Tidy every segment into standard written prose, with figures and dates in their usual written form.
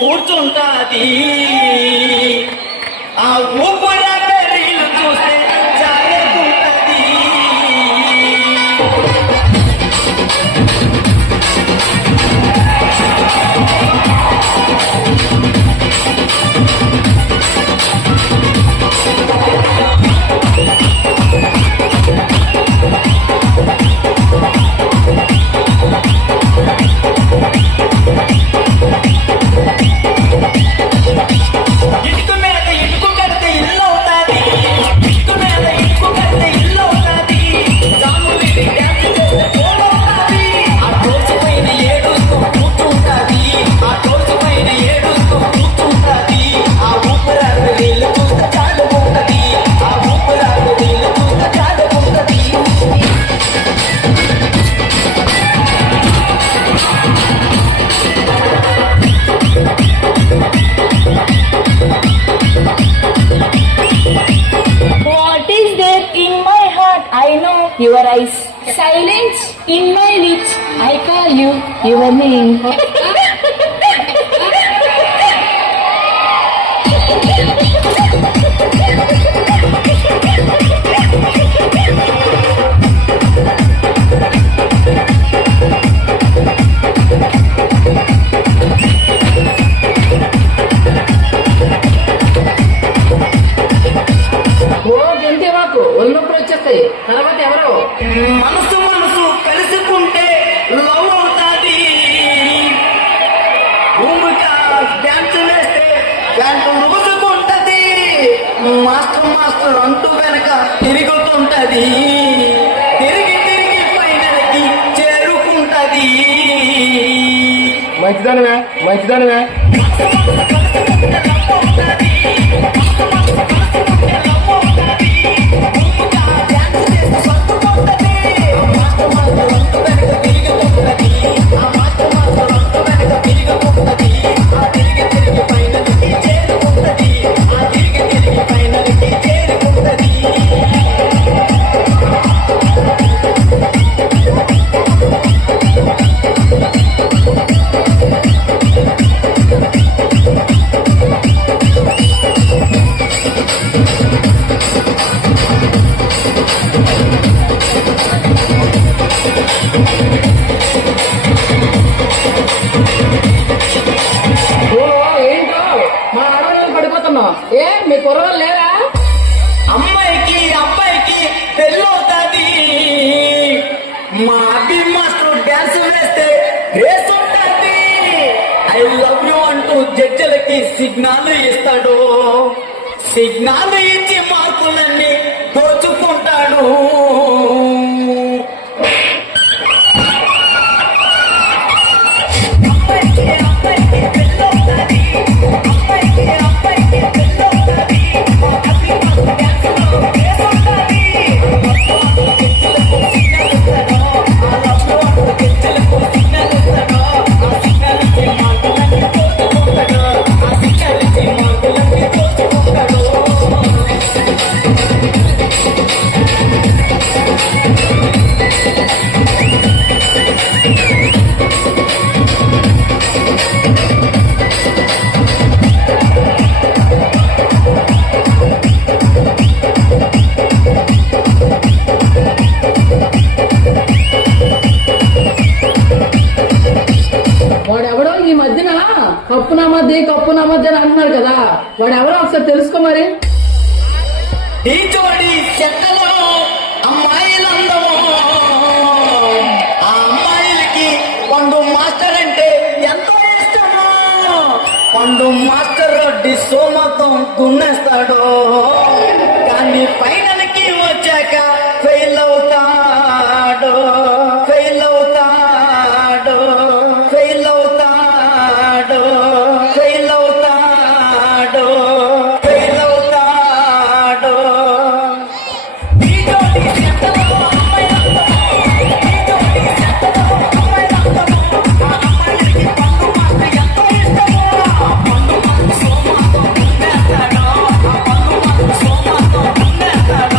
కూర్చుంటాది. ఆ ఊపిరాక రీలు చూస్తే జారుకుంటది. Your eyes, silence in my lips. I call you your name. మనసు మనసు కలుసుకుంటే లవ్ అవుతాది. భూమిగా డ్యాన్స్ వేస్తే ప్యాంటు ముగుసుకుంటది. మాస్టర్ మాస్టర్ అంటూ వెనక తిరుగుతుంటది. తిరిగి తిరిగి ఫైనల్కి చేరుకుంటది. మంచిదానివే మంచిదానివే. ఏ మీ కుర్రలు లేరా? అమ్మాయికి అబ్బాయికి పెళ్ళవుతాది. మా అభి మాస్టర్ డ్యాన్స్ వేస్తే రేస్ ఉంటుంది. ఐ లవ్ యూ అంటూ జడ్జిలకి సిగ్నల్ ఇస్తాడు. సిగ్నల్ ఇచ్చి మార్కులన్నీ దోచుకుంటాడు. అమ్మాయికి అబ్బాయికి పెళ్ళవుతాది. అమ్మాయికి అబ్బాయికి పెళ్ళవుతాది. వాడెవడో ఈ మధ్యన కప్పు నా మధ్య అంటున్నాడు కదా, వాడెవడో ఒకసారి తెలుసుకో మరి. ఈ జోడి చెత్తలో అమ్మాయిలందమో. ఆ అమ్మాయిలకి పండు మాస్టర్ అంటే ఎంతో ఇష్టమో. పండు మాస్టర్ రెడ్డి సోమతం దున్నేస్తాడు. కానీ ఫైనల్ కి వచ్చాక ఫెయిల్ అవుతాడు. ఫెయిల్ అవుతాడు. ఫెయిల్ అవుతాడు. ఫెయిల్ అవుతాడు. ఫెయిల్ అవుతాడు. ఈ జోడి చెత్తలో అమ్మాయిలందమో. ఈ జోడి చెత్తలో అమ్మాయిలందమో. ఆ అమ్మాయిలకి పండు మాస్టర్ ఎంతో ఇష్టమో. ఆ పండు మాస్టర్ సోమతం దున్నేస్తాడు. ఆ పండు మాస్టర్ సోమతం దున్నేస్తాడు.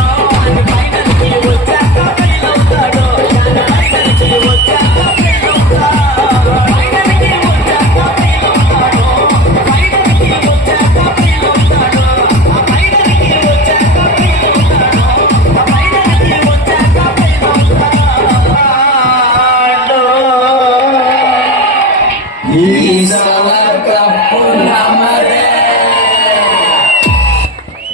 ఈ సమర్పణ